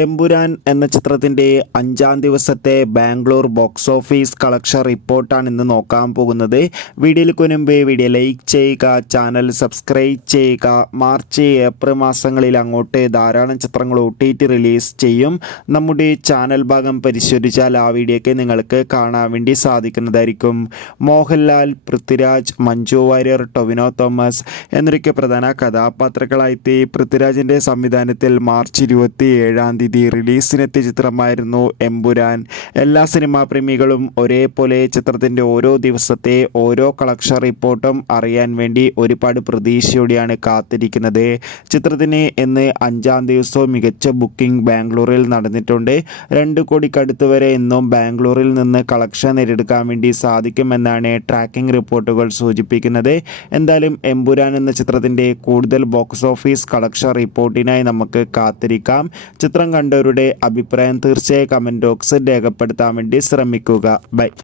എമ്പുരാൻ എന്ന ചിത്രത്തിൻ്റെ 5-ാം ദിവസത്തെ ബാംഗ്ലൂർ ബോക്സ് ഓഫീസ് കളക്ഷൻ റിപ്പോർട്ടാണ് ഇന്ന് നോക്കാൻ പോകുന്നത്. വീഡിയോയിലേക്ക് മുൻപ് വീഡിയോ ലൈക്ക് ചെയ്യുക, ചാനൽ സബ്സ്ക്രൈബ് ചെയ്യുക. മാർച്ച് ഏപ്രിൽ മാസങ്ങളിൽ അങ്ങോട്ട് ധാരാളം ചിത്രങ്ങൾ OTT റിലീസ് ചെയ്യും. നമ്മുടെ ചാനൽ ഭാഗം പരിശോധിച്ചാൽ ആ വീഡിയോയ്ക്ക് നിങ്ങൾക്ക് കാണാൻ വേണ്ടി സാധിക്കുന്നതായിരിക്കും. മോഹൻലാൽ, പൃഥ്വിരാജ്, മഞ്ജു വാര്യർ, ടൊവിനോ തോമസ് എന്നൊക്കെ പ്രധാന കഥാപാത്രങ്ങളായി പൃഥ്വിരാജിൻ്റെ സംവിധാനത്തിൽ മാർച്ച് 27-ാം തീയതി റിലീസിനെത്തിയ ചിത്രമായിരുന്നു എമ്പുരാൻ. എല്ലാ സിനിമാ പ്രേമികളും ഒരേപോലെ ചിത്രത്തിൻ്റെ ഓരോ ദിവസത്തെ ഓരോ കളക്ഷൻ റിപ്പോർട്ടും അറിയാൻ വേണ്ടി ഒരുപാട് പ്രതീക്ഷയോടെയാണ് കാത്തിരിക്കുന്നത്. ചിത്രത്തിന് ഇന്ന് 5-ാം ദിവസവും മികച്ച ബുക്കിംഗ് ബാംഗ്ലൂരിൽ നടന്നിട്ടുണ്ട്. 2 കോടിക്കടുത്ത് വരെ ഇന്നും ബാംഗ്ലൂരിൽ നിന്ന് കളക്ഷൻ നേടിയെടുക്കാൻ വേണ്ടി സാധിക്കുമെന്നാണ് ട്രാക്കിംഗ് റിപ്പോർട്ടുകൾ സൂചിപ്പിക്കുന്നത്. എന്തായാലും എമ്പുരാൻ എന്ന ചിത്രത്തിൻ്റെ കൂടുതൽ ബോക്സ് ഓഫീസ് കളക്ഷൻ റിപ്പോർട്ടിനായി നമുക്ക് കാത്തിരിക്കാം. ചിത്രം കണ്ടവരുടെ അഭിപ്രായം തീർച്ചയായും കമൻറ്റ് ബോക്സിൽ രേഖപ്പെടുത്താൻ വേണ്ടി ശ്രമിക്കുക. ബൈ.